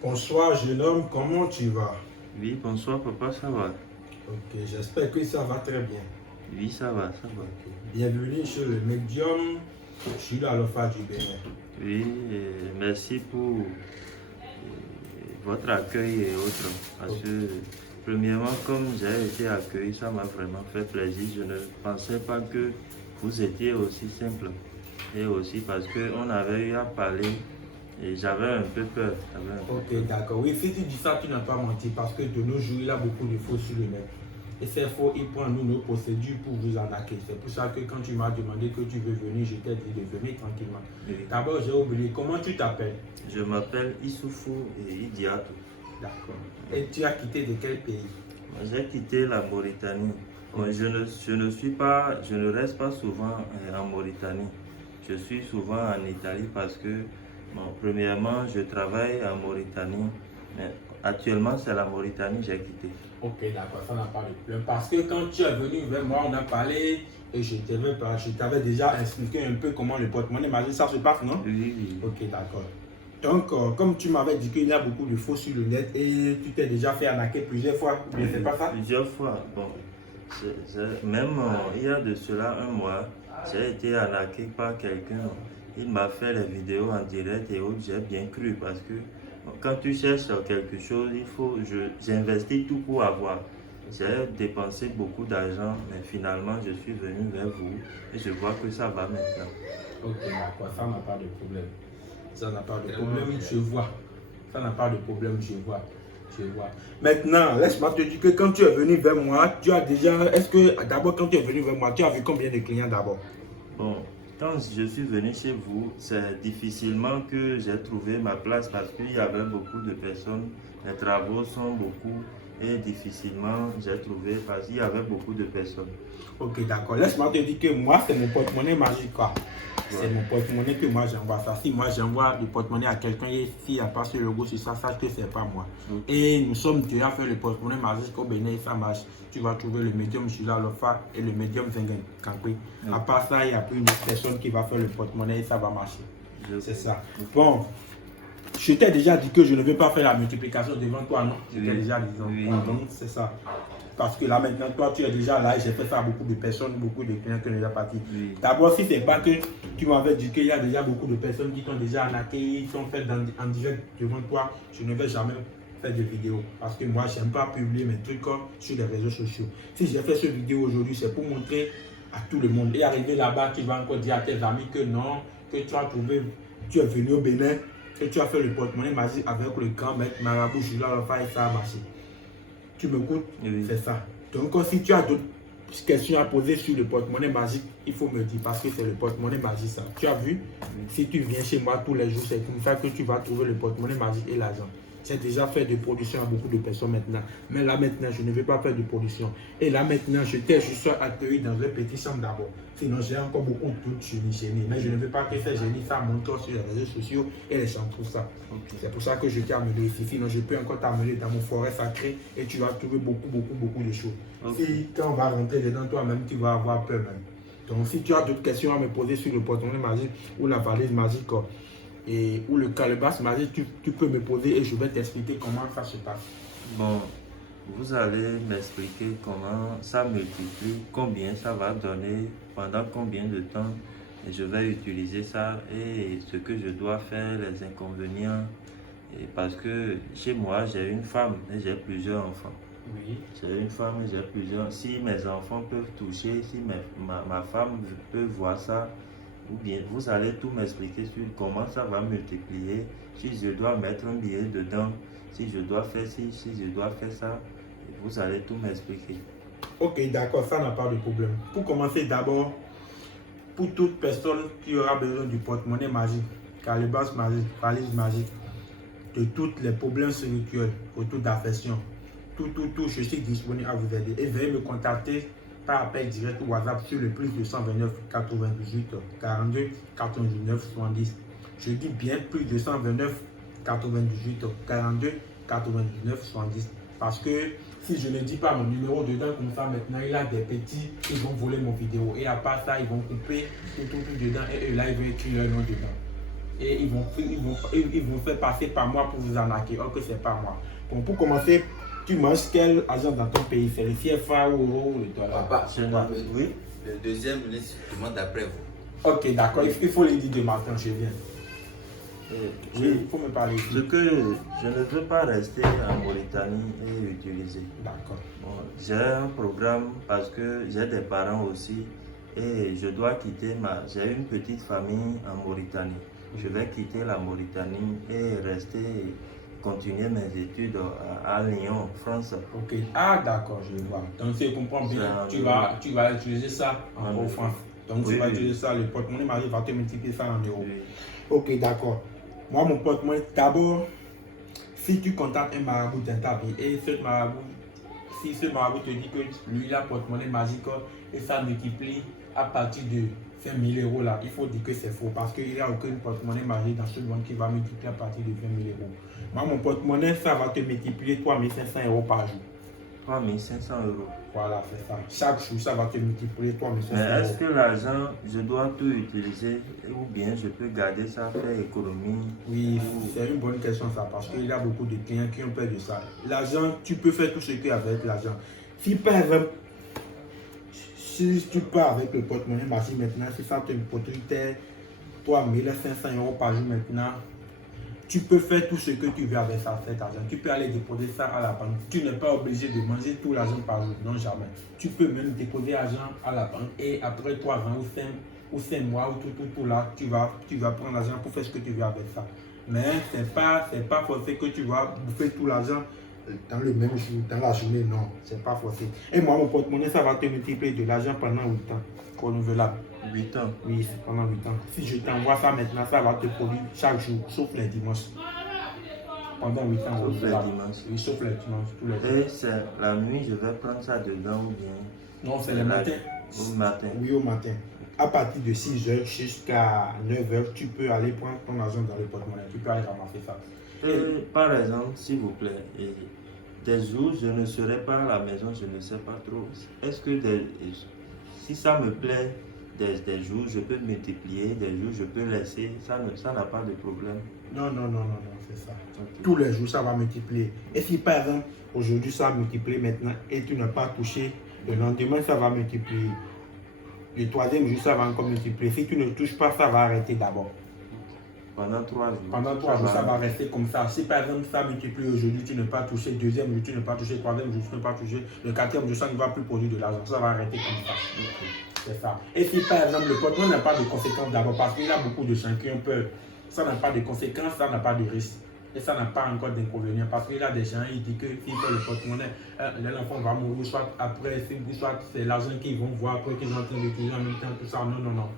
Bonsoir jeune homme, comment tu vas? Oui, bonsoir papa, ça va? Ok, j'espère que ça va très bien. Oui, ça va, ça va. Ok. Bienvenue sur le médium, je suis l'Alpha du Bénin. Oui, merci pour votre accueil et autres. Parce Ok. que, premièrement, comme j'ai été accueilli, ça m'a vraiment fait plaisir. Je ne pensais pas que vous étiez aussi simple. Et aussi parce qu'on avait eu à parler et j'avais un peu peur. Ok, d'accord. Oui, si tu dis ça, tu n'as pas menti parce que de nos jours, il y a beaucoup de faux sur le net. Et ces faux, ils prennent nous nos procédures pour vous arnaquer. C'est pour ça que quand tu m'as demandé que tu veux venir, je t'ai dit de venir tranquillement. Oui. D'abord, j'ai oublié, comment tu t'appelles? Je m'appelle Issoufou et Idiatou. D'accord. Et tu as quitté de quel pays? J'ai quitté la Mauritanie. Bon, je ne reste pas souvent en Mauritanie. Je suis souvent en Italie parce que, bon, premièrement, je travaille en Mauritanie. Mais actuellement, c'est la Mauritanie que j'ai quitté. Ok, d'accord, ça n'a pas de problème. Parce que quand tu es venu vers moi, on a parlé et je t'avais déjà expliqué un peu comment le porte-monnaie magique, ça se passe, non? Oui, oui. Ok, d'accord. Donc, comme tu m'avais dit qu'il y a beaucoup de faux sur le net et tu t'es déjà fait arnaquer plusieurs fois, ou bien c'est pas ça? Plusieurs fois. Bon, même il y a de cela un mois, j'ai été arnaqué par quelqu'un. Il m'a fait les vidéos en direct et autres. J'ai bien cru parce que bon, quand tu cherches quelque chose, j'investis tout pour avoir. J'ai dépensé beaucoup d'argent, mais finalement, je suis venu vers vous et je vois que ça va maintenant. Ok, d'accord, ça n'a pas de problème. Ça n'a pas de problème, je vois. Ça n'a pas de problème, je vois. Je vois. Maintenant, laisse-moi te dire que quand tu es venu vers moi, tu as déjà. Est-ce que d'abord, quand tu es venu vers moi, tu as vu combien de clients d'abord? Bon, quand je suis venu chez vous, c'est difficilement que j'ai trouvé ma place parce qu'il y avait beaucoup de personnes. Les travaux sont beaucoup et difficilement j'ai trouvé parce qu'il y avait beaucoup de personnes. Ok, d'accord. Laisse-moi te dire que moi, c'est mon porte-monnaie magique, quoi. C'est Ouais. mon porte-monnaie que moi j'envoie ça. Si moi j'envoie le porte-monnaie à quelqu'un et s'il n'y a pas ce logo sur ça, sache que c'est pas moi. Ok. Et nous sommes déjà fait le porte-monnaie magique au Bénin et ça marche. Tu vas trouver le médium Shila Lofa et le médium Zengen Kankwe. À part ça, il n'y a plus une autre personne qui va faire le porte-monnaie et ça va marcher. C'est ça. Bon, je t'ai déjà dit que je ne vais pas faire la multiplication devant toi, non? Je t'ai déjà dit non. Oui. Donc, c'est ça. Parce que là, maintenant, toi, tu es déjà là et j'ai fait ça à beaucoup de personnes, beaucoup de clients qui sont déjà partis. Oui. D'abord, si c'est pas que tu m'avais dit qu'il y a déjà beaucoup de personnes qui t'ont déjà arnaqué, ils sont faits en direct devant toi, je ne vais jamais faire de vidéo. Parce que moi, je n'aime pas publier mes trucs sur les réseaux sociaux. Si j'ai fait cette vidéo aujourd'hui, c'est pour montrer à tout le monde. Et arriver là-bas, tu vas encore dire à tes amis que non, que tu as trouvé, tu es venu au Bénin, que tu as fait le porte-monnaie magique avec le grand maître Marabout Jula Lofa et ça a marché. Tu m'écoutes? Oui. C'est ça. Donc, si tu as d'autres questions à poser sur le porte-monnaie magique, il faut me dire parce que c'est le porte-monnaie magique ça. Tu as vu? Si tu viens chez moi tous les jours, c'est comme ça que tu vas trouver le porte-monnaie magique et l'argent. J'ai déjà fait de production à beaucoup de personnes maintenant. Mais là maintenant, je ne vais pas faire de production. Et là maintenant, je t'ai juste accueilli dans un petit chambre d'abord. Sinon, j'ai encore beaucoup de trucs chez moi. Mais je ne veux pas que ces génies ça monte sur les réseaux sociaux et les gens trouvent ça. Okay. C'est pour ça que je t'ai amené ici. Sinon, je peux encore t'amener dans mon forêt sacré et tu vas trouver beaucoup de choses. Okay. Si quand on va rentrer dedans, toi-même, tu vas avoir peur même. Donc, si tu as d'autres questions à me poser sur le porte-monnaie magique ou la valise magique, ou le calebasse magique, tu peux me poser et je vais t'expliquer comment ça se passe. Bon, vous allez m'expliquer comment ça multiplie, combien ça va donner, pendant combien de temps et je vais utiliser ça et ce que je dois faire, les inconvénients. Et parce que chez moi, j'ai une femme et j'ai plusieurs enfants. Oui. J'ai une femme et j'ai plusieurs. Si mes enfants peuvent toucher, si ma femme peut voir ça, ou bien vous allez tout m'expliquer sur comment ça va multiplier, si je dois mettre un billet dedans, si je dois faire ci, si je dois faire ça, vous allez tout m'expliquer. Ok, d'accord, ça n'a pas de problème. Pour commencer d'abord, pour toute personne qui aura besoin du porte-monnaie magique, calebasse magique, valise magique, de tous les problèmes spirituels, pour toute affection, tout, je suis disponible à vous aider. Et veuillez me contacter par appel direct ou WhatsApp sur le plus 229 98 42 99 70. Je dis bien plus 229 98 42 99 70. Parce que si je ne dis pas mon numéro dedans comme ça, maintenant il y a des petits qui vont voler mon vidéo. Et à part ça, ils vont couper tout dedans et eux là, ils vont écrire leur nom dedans. et ils vont faire passer par moi pour vous arnaquer. Or que c'est pas moi. Bon, pour commencer, tu manges quel argent dans ton pays? C'est le CFA ou l'euro ou le dollar? Papa, Oui. le deuxième ministre demande d'après vous. Ok, d'accord. Il faut les dire de matin, je viens. Oui, il faut me parler. Ce que je ne veux pas rester en Mauritanie et utiliser. D'accord. Bon, j'ai un programme parce que j'ai des parents aussi et je dois quitter j'ai une petite famille en Mauritanie. Je vais quitter la Mauritanie et rester, continuer mes études à Lyon, France. Ok. Ah, d'accord, je vois. Donc, si je comprends bien, tu vas utiliser ça en euros France. Donc, Oui, tu vas oui. utiliser ça, le porte-monnaie Marie va te multiplier ça en euros. Oui. Ok, d'accord. Moi, mon porte-monnaie, d'abord, si tu contactes un marabout dans ta vie et ce marabout, si ce marabout te dit que lui, il a porte-monnaie magique et ça multiplie à partir de 5 000 euros là, il faut dire que c'est faux parce qu'il n'y a aucune porte-monnaie magique dans ce monde qui va multiplier à partir de 20 000 euros. Moi, mon porte-monnaie, ça va te multiplier 3 500 euros par jour. 3 500 euros. Voilà, c'est ça. Chaque jour, ça va te multiplier 3 500 Mais euros. est-ce que l'argent, je dois tout utiliser ou bien je peux garder ça, faire économie? Oui, c'est une bonne question ça, parce qu'il y a beaucoup de clients qui ont peur de ça. L'argent, tu peux faire tout ce qu'il y a avec l'argent. Si par exemple, si tu pars avec le porte-monnaie magique maintenant, si ça te produit 3 500 euros par jour maintenant, tu peux faire tout ce que tu veux avec ça, cet argent. Tu peux aller déposer ça à la banque. Tu n'es pas obligé de manger tout l'argent par jour, non jamais. Tu peux même déposer l'argent à la banque et après 3 ans ou 5 mois ou tout là, tu vas prendre l'argent pour faire ce que tu veux avec ça. Mais c'est pas forcé que tu vas bouffer tout l'argent dans le même jour, dans la journée, non, c'est pas forcé. Et moi, mon porte-monnaie, ça va te multiplier de l'argent pendant 8 ans, renouvelable. 8 ans. Oui, c'est pendant 8 ans. Si je t'envoie ça maintenant, ça va te produire chaque jour, sauf les dimanches. Pendant 8 ans, Sauf les renouvelable. dimanches. Oui, sauf les dimanches, tous les jours. Et c'est la nuit, je vais prendre ça dedans ou bien Non, c'est le matin. au matin. Oui, au matin. À partir de 6h jusqu'à 9h, tu peux aller prendre ton argent dans le porte-monnaie. Tu peux aller ramasser ça. Et par exemple, s'il vous plaît, des jours, je ne serai pas à la maison, je ne sais pas trop. Est-ce que si ça me plaît, des jours, je peux multiplier, des jours, je peux laisser, ça n'a pas de problème. Non, c'est ça. Ok. Tous les jours, ça va multiplier. Et si par exemple, aujourd'hui, ça multiplie maintenant et tu n'as pas touché, le lendemain, ça va multiplier. Le troisième jour, ça va encore multiplier. Si tu ne touches pas, ça va arrêter d'abord. Pendant 3 jours. Pendant 3 jours, ça va rester comme ça. Si par exemple, ça multiplie aujourd'hui, tu n'as pas touché, deuxième jour, tu n'as pas touché, troisième jour, tu n'as pas touché, le quatrième jour, ça ne va plus produire de l'argent. Ça va arrêter comme ça. C'est ça. Et si par exemple, le porte-monnaie n'a pas de conséquences d'abord, parce qu'il y a beaucoup de gens qui ont peur, ça n'a pas de conséquences, ça n'a pas de risque. Et ça n'a pas encore d'inconvénient, parce qu'il y a des gens qui disent que s'ils font le porte-monnaie, l'enfant va mourir, soit après, soit c'est l'argent qu'ils vont voir, après qu'ils sont en train d'utiliser en même temps, tout ça. Non.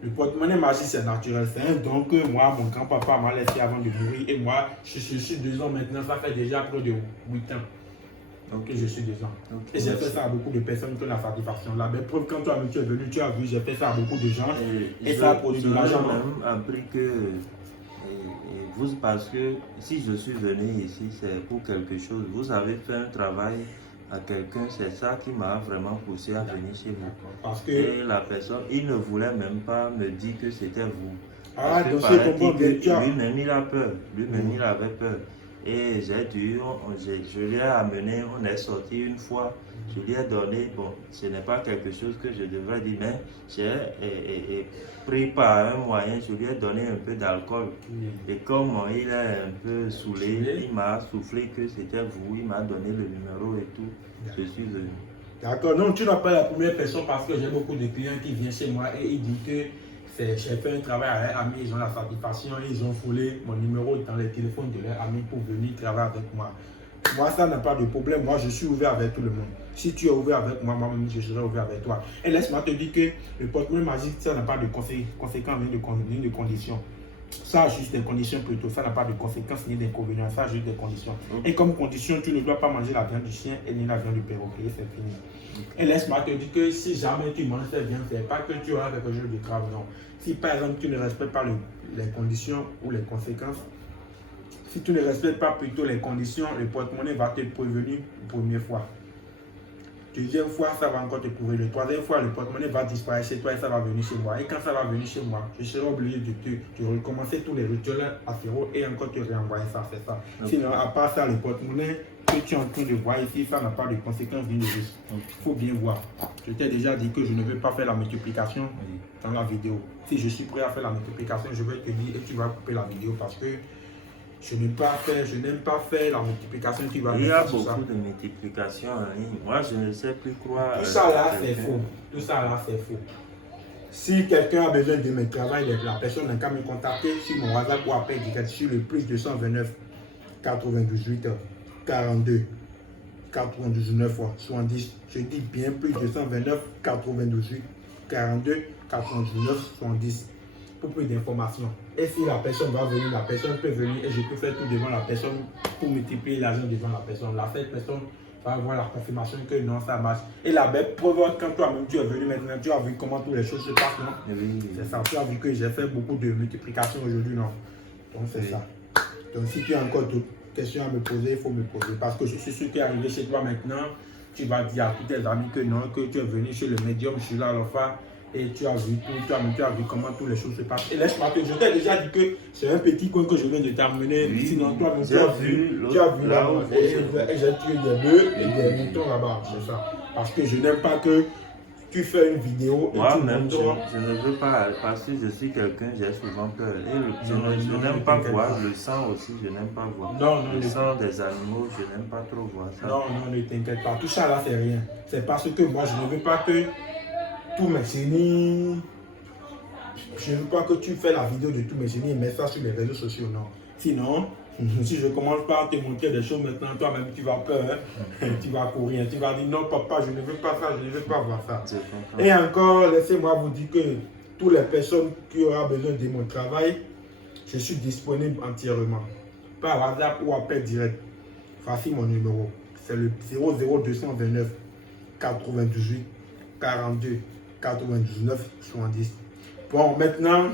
Le porte-monnaie magique, c'est naturel. C'est un don que moi, mon grand-papa m'a laissé avant de mourir. Et moi, je suis 2 ans maintenant, ça fait déjà près de 8 ans que je suis 2 ans. Ok, Et j'ai merci. fait ça à beaucoup de personnes qui ont la satisfaction. La belle preuve, quand toi, tu es venu, tu as vu, j'ai fait ça à beaucoup de gens. Et ça a produit de l'argent. J'ai même appris que vous, parce que si je suis venu ici, c'est pour quelque chose. Vous avez fait un travail à quelqu'un, c'est ça qui m'a vraiment poussé à venir chez vous. Parce que, Et la personne, il ne voulait même pas me dire que c'était vous. ah, Parce que donc c'est paraît-il comprends bien, que tu as. lui-même il a peur, lui-même il avait peur. Et j'ai dû, je l'ai amené, on est sorti une fois, je lui ai donné, bon, ce n'est pas quelque chose que je devrais dire, mais j'ai pris par un moyen, je lui ai donné un peu d'alcool. Et comme il est un peu saoulé, il m'a soufflé que c'était vous, il m'a donné le numéro et tout, je suis venu. D'accord, non, tu n'as pas la première personne parce que j'ai beaucoup de clients qui viennent chez moi et ils disent que j'ai fait un travail avec un ami, ils ont la satisfaction, ils ont foulé mon numéro dans les téléphones de leurs amis pour venir travailler avec moi. Moi, ça n'a pas de problème. Moi, je suis ouvert avec tout le monde. Si tu es ouvert avec moi, moi-même, je serai ouvert avec toi. Et laisse-moi te dire que le porte-monnaie magique, ça n'a pas de conséquences ni de conditions. Ça a juste des conditions plutôt. Ça n'a pas de conséquences ni d'inconvénients. Ça a juste des conditions. Et comme condition, tu ne dois pas manger la viande du chien et ni la viande du perroquet. C'est fini. Et laisse-moi te dire que si jamais tu manges cette viande, ce n'est pas que tu auras quelque chose de grave. Non. Si par exemple tu ne respectes pas les conditions ou les conséquences, si tu ne respectes pas plutôt les conditions, le porte-monnaie va te prévenir une première fois. Deuxième fois, ça va encore te prouver. Le troisième fois, le porte-monnaie va disparaître chez toi et ça va venir chez moi. Et quand ça va venir chez moi, je serai obligé de recommencer tous les rituels à zéro et encore te réenvoyer ça, c'est ça. Okay. Sinon, à part ça, le porte-monnaie que tu es en train de voir ici, ça n'a pas de conséquences ni de risque. Il faut bien voir. Je t'ai déjà dit que je ne vais pas faire la multiplication dans la vidéo. Si je suis prêt à faire la multiplication, je vais te dire et tu vas couper la vidéo parce que je n'aime pas faire la multiplication. Il y a beaucoup de multiplication en ligne. Moi, je ne sais plus quoi. Tout ça là, c'est faux. Tout ça là, c'est faux. Si quelqu'un a besoin de mon travail, la personne n'a qu'à me contacter sur mon WhatsApp ou appel direct sur le plus 229 98 42 99 70. Je dis bien plus 229 98 42 99 70. Pour plus d'informations. Et si la personne va venir, la personne peut venir et je peux faire tout devant la personne pour multiplier l'argent devant la personne. Cette personne va avoir la confirmation que non, ça marche. Et la belle preuve, quand toi-même tu es venu maintenant, tu as vu comment toutes les choses se passent, non? Oui. C'est ça, tu as vu que j'ai fait beaucoup de multiplication aujourd'hui, non? Donc c'est ça. Donc si tu as encore d'autres questions à me poser, il faut me poser. Parce que je suis sûr qu'à arriver chez toi maintenant, tu vas dire à tous tes amis que non, que tu es venu chez le médium, je suis là à l'enfant. Et tu as vu tout, tu as vu comment toutes les choses se passent. Et laisse-moi que je t'ai déjà dit que c'est un petit coin que je viens de t'amener. Oui, sinon, toi, tu as vu là, et j'ai tué des bœufs et des moutons là-bas. C'est ça. Parce que je n'aime pas que tu fais une vidéo et moi-même, je ne veux pas, parce que je suis quelqu'un, j'ai souvent peur. Et je n'aime pas voir le sang aussi, je n'aime pas voir. Non, le sang des animaux, je n'aime pas trop voir ça. Non, ne t'inquiète pas. Tout ça là, c'est rien. C'est parce que moi, je ne veux pas que tous mes génies, je ne veux pas que tu fais la vidéo de tous mes génies et mets ça sur les réseaux sociaux, non. Sinon, si je commence pas à te montrer des choses maintenant, toi-même tu vas peur, tu vas courir, tu vas dire non papa, je ne veux pas ça, je ne veux pas voir ça. Et encore, laissez-moi vous dire que toutes les personnes qui auront besoin de mon travail, je suis disponible entièrement. Par WhatsApp ou appel direct. Voici mon numéro. C'est le 00229 98 42 99 70. Bon, maintenant,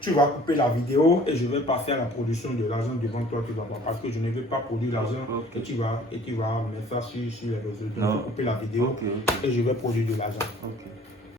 tu vas couper la vidéo et je vais passer à la production de l'argent devant toi, tu vas voir. Parce que je ne veux pas produire l'argent et tu vas mettre ça sur les réseaux. Donc, je vais couper la vidéo et je vais produire de l'argent.